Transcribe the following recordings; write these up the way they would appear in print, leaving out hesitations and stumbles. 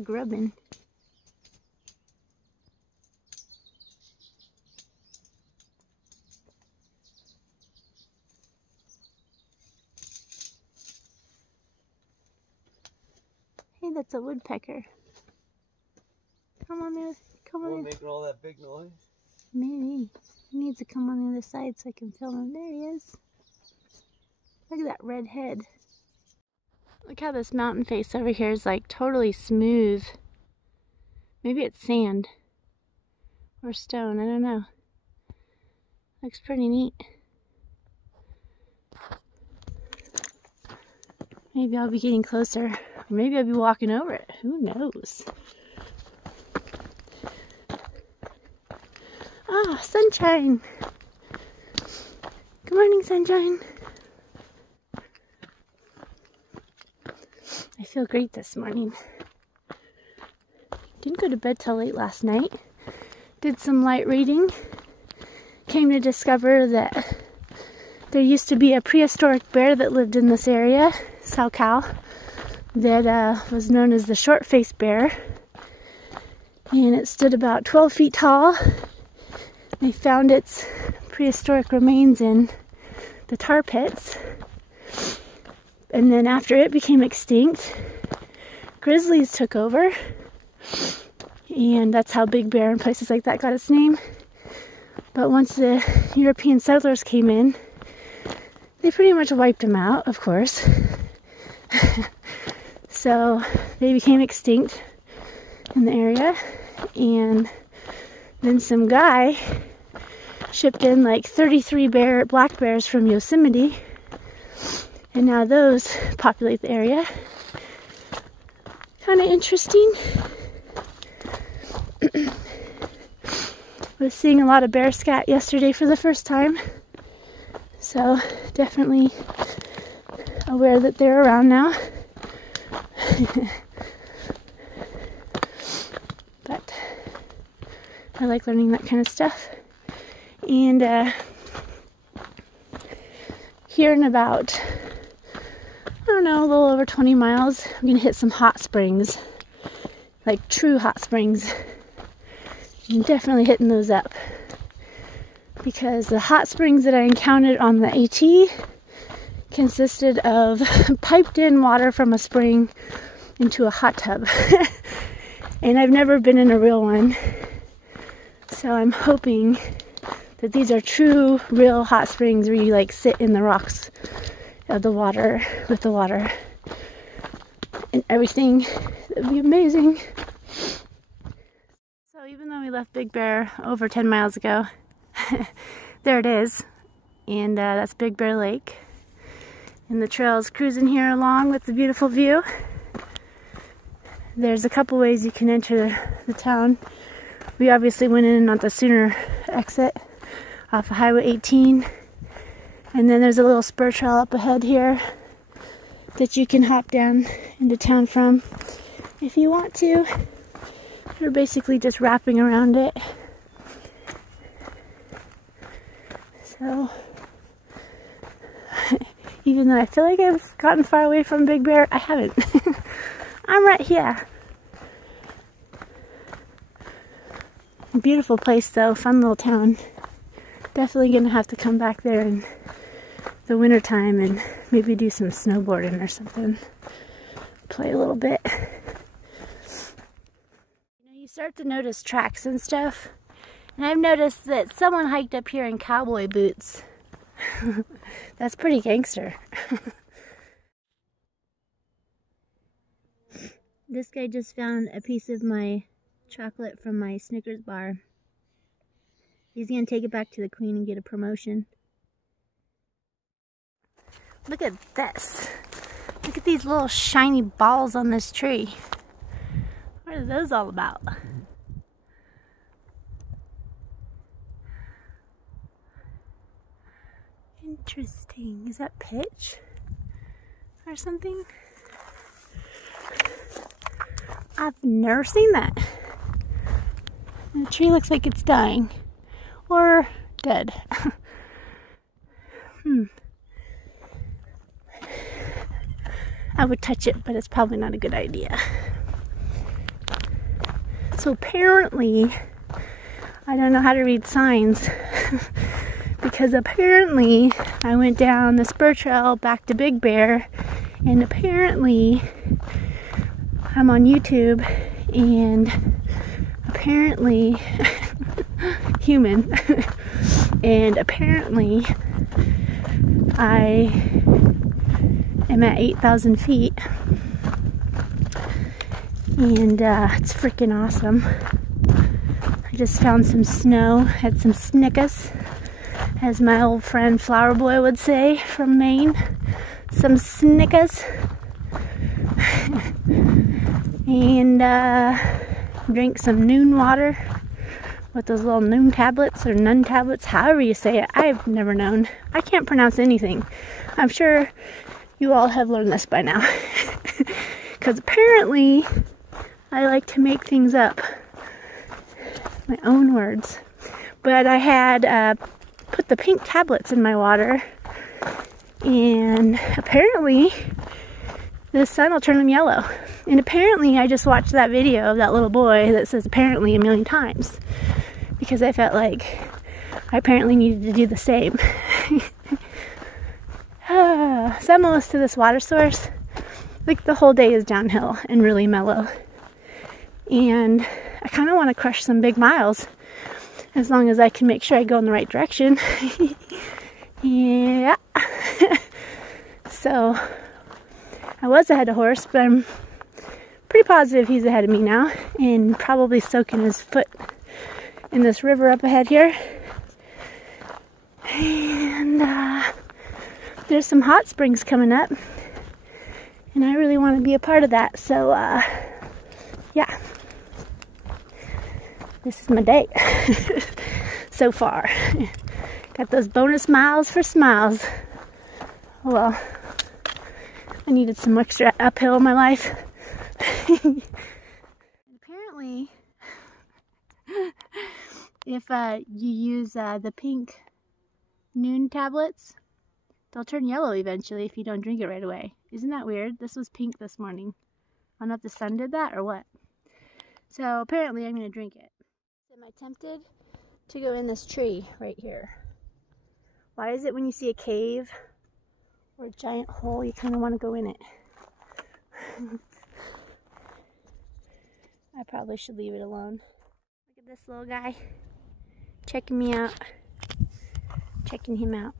grubbing. Hey, that's a woodpecker. Come on there. Come on there. Making all that big noise? Maybe. He needs to come on the other side so I can film him. There he is. Look at that red head. Look how this mountain face over here is like totally smooth. Maybe it's sand or stone, I don't know. Looks pretty neat. Maybe I'll be getting closer, or maybe I'll be walking over it. Who knows? Ah, sunshine. Good morning, sunshine. I feel great this morning. Didn't go to bed till late last night. Did some light reading. Came to discover that there used to be a prehistoric bear that lived in this area, Cal, that was known as the short-faced bear. And it stood about 12 feet tall. They found its prehistoric remains in the tar pits. And then after it became extinct, grizzlies took over. And that's how Big Bear and places like that got its name. But once the European settlers came in, they pretty much wiped them out, of course. So they became extinct in the area. And then some guy shipped in like 33 black bears from Yosemite, and now those populate the area. Kind of interesting. Was seeing a lot of bear scat yesterday for the first time, so definitely aware that they're around now. But I like learning that kind of stuff. And here in about, I don't know, a little over 20 miles, I'm going to hit some hot springs. Like true hot springs. I'm definitely hitting those up. Because the hot springs that I encountered on the AT consisted of piped in water from a spring into a hot tub. And I've never been in a real one. So I'm hoping that these are true, real hot springs where you like sit in the rocks of the water with the water and everything. That'd be amazing. So even though we left Big Bear over 10 miles ago, there it is. And that's Big Bear Lake. And the trail's cruising here along with the beautiful view. There's a couple ways you can enter the town. We obviously went in on the Sooner exit off of Highway 18. And then there's a little spur trail up ahead here that you can hop down into town from if you want to. We're basically just wrapping around it. So, even though I feel like I've gotten far away from Big Bear, I haven't. I'm right here. Beautiful place though, fun little town. Definitely gonna have to come back there in the winter time and maybe do some snowboarding or something. Play a little bit. You start to notice tracks and stuff. And I've noticed that someone hiked up here in cowboy boots. That's pretty gangster. This guy just found a piece of my chocolate from my Snickers bar. He's gonna take it back to the queen and get a promotion. Look at this. Look at these little shiny balls on this tree. What are those all about? Interesting. Is that pitch or something? I've never seen that. And the tree looks like it's dying or dead. I would touch it, but it's probably not a good idea. So apparently, I don't know how to read signs because apparently I went down the spur trail back to Big Bear, and apparently I'm on YouTube, and apparently human and apparently I am at 8,000 feet, and it's freaking awesome. I just found some snow, had some snickers, as my old friend Flower Boy would say from Maine. Some snickers. And drink some noon water with those little noon tablets or nun tablets, however you say it. I've never known. I can't pronounce anything. I'm sure you all have learned this by now. Because apparently I like to make things up. My own words. But I had put the pink tablets in my water, and apparently the sun will turn them yellow. And apparently I just watched that video of that little boy that says apparently a million times, because I felt like I apparently needed to do the same. So I'm almost to this water source. Like the whole day is downhill and really mellow. And I kind of want to crush some big miles, as long as I can make sure I go in the right direction. Yeah. So I was ahead of horse, but I'm pretty positive he's ahead of me now, and probably soaking his foot in this river up ahead here. And there's some hot springs coming up, and I really want to be a part of that. So yeah, this is my day so far. Got those bonus miles for smiles. Oh well, I needed some extra uphill in my life. Apparently, if you use the pink noon tablets, they'll turn yellow eventually if you don't drink it right away. Isn't that weird? This was pink this morning. I don't know if the sun did that or what. So apparently I'm going to drink it. Am I tempted to go in this tree right here? Why is it when you see a cave or a giant hole, you kind of want to go in it? I probably should leave it alone. Look at this little guy checking me out. Checking him out.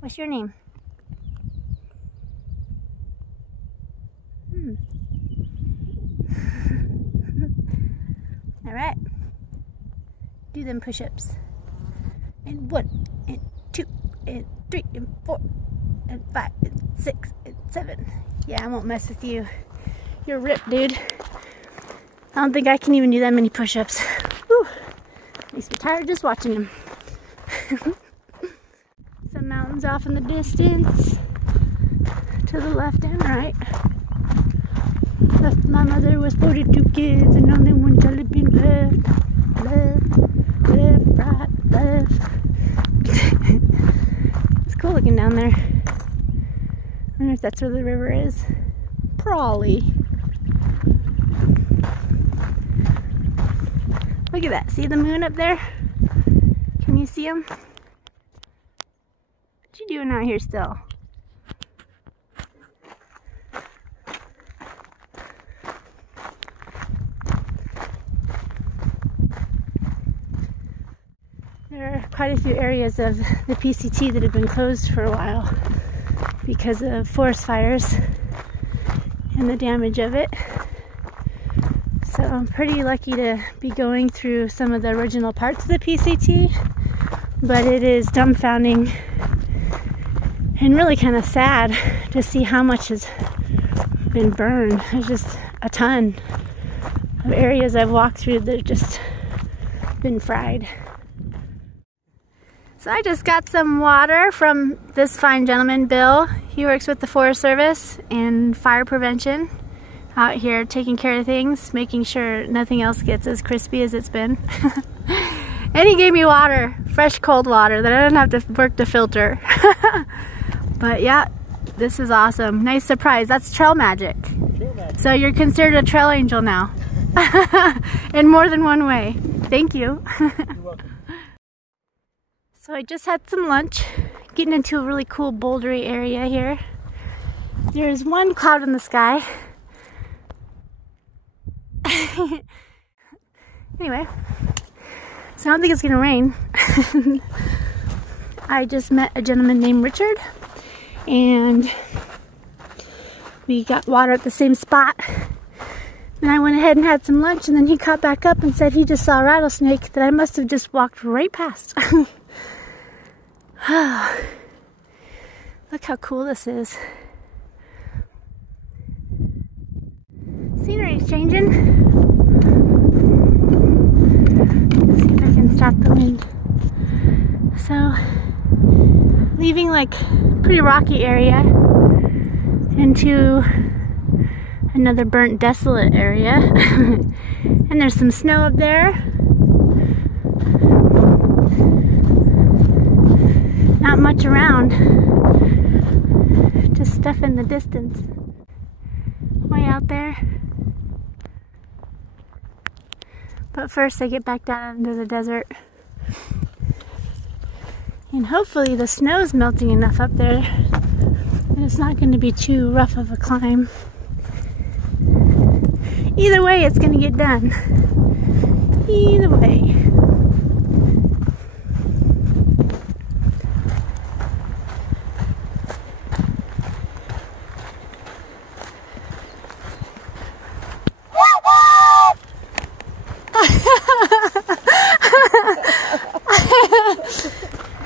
What's your name? Alright. Do them push-ups. And 1, and 2, and 3, and 4, and 5, and 6, and 7. Yeah, I won't mess with you. You're ripped, dude. I don't think I can even do that many push-ups. Whew. Makes me tired just watching them. Some mountains off in the distance. To the left and right. Left my mother was 42 kids and only one child been left. Left, right, left. It's cool looking down there. I wonder if that's where the river is. Probably. Look at that. See the moon up there? Can you see him? What you doing out here still? There are quite a few areas of the PCT that have been closed for a while because of forest fires and the damage of it. So I'm pretty lucky to be going through some of the original parts of the PCT, but it is dumbfounding and really kind of sad to see how much has been burned. There's just a ton of areas I've walked through that have just been fried. So I just got some water from this fine gentleman, Bill. He works with the Forest Service and fire prevention out here, taking care of things, making sure nothing else gets as crispy as it's been. And he gave me water, fresh cold water that I don't have to work to filter. But yeah, this is awesome. Nice surprise. That's trail magic. So you're considered a trail angel now. In more than one way. Thank you. You're welcome. So I just had some lunch, getting into a really cool bouldery area here. There's one cloud in the sky. Anyway, so I don't think it's gonna rain. I just met a gentleman named Richard, and we got water at the same spot. And I went ahead and had some lunch, and then he caught back up and said he just saw a rattlesnake that I must have just walked right past. Look how cool this is. Scenery is changing. Let's see if I can stop the wind. So, leaving like a pretty rocky area into another burnt, desolate area. And there's some snow up there. Not much around. Just stuff in the distance. Way out there. But first I get back down into the desert. And hopefully the snow's melting enough up there that it's not going to be too rough of a climb. Either way, it's going to get done. Either way.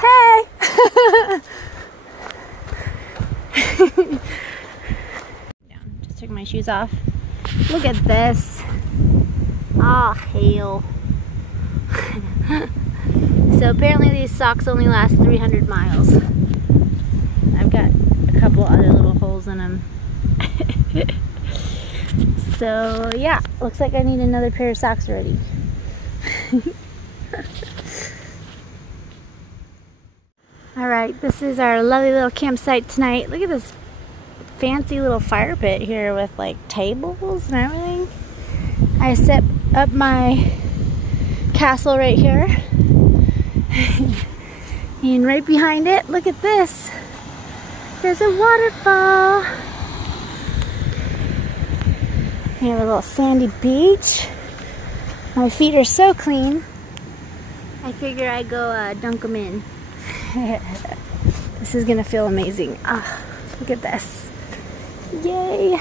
Hey! Just took my shoes off. Look at this. Oh, hail. So apparently these socks only last 300 miles. I've got a couple other little holes in them. So yeah, looks like I need another pair of socks already. Alright, this is our lovely little campsite tonight. Look at this fancy little fire pit here with like tables and everything. I set up my castle right here. And right behind it, look at this. There's a waterfall. We have a little sandy beach. My feet are so clean. I figure I go dunk them in. This is gonna feel amazing. Ah, look at this. Yay.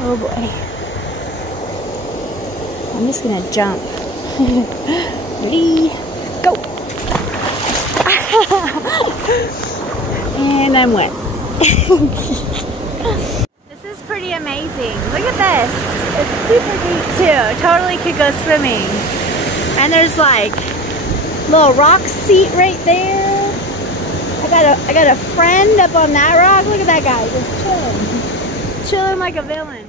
Oh boy. I'm just gonna jump. Ready, go. And I'm wet. This is pretty amazing. Look at this. It's super deep too. Totally could go swimming. And there's like a little rock seat right there. I got a friend up on that rock. Look at that guy just chilling. Chilling like a villain.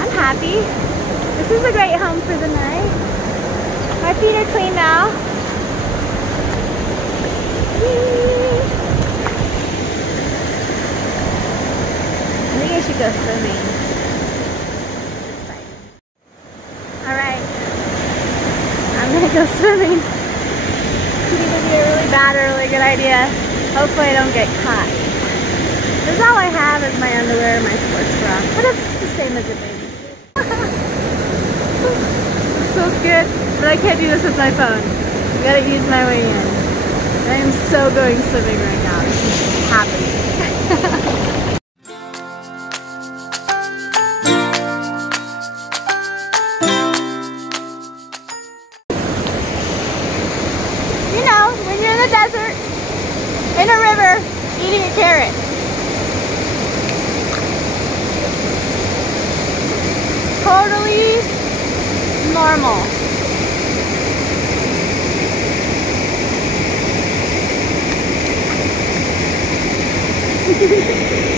I'm happy. This is a great home for the night. My feet are clean now. I think I should go swimming. Alright. I'm gonna go swimming. It's either be a really bad or a really good idea. Hopefully I don't get caught. Because all I have is my underwear and my sports bra. But it's the same as a baby. This feels good, but I can't do this with my phone. I gotta use my way in. I am so going swimming right now. This is happening. You know, when you're in the desert, in a river, eating a carrot. Totally normal. it.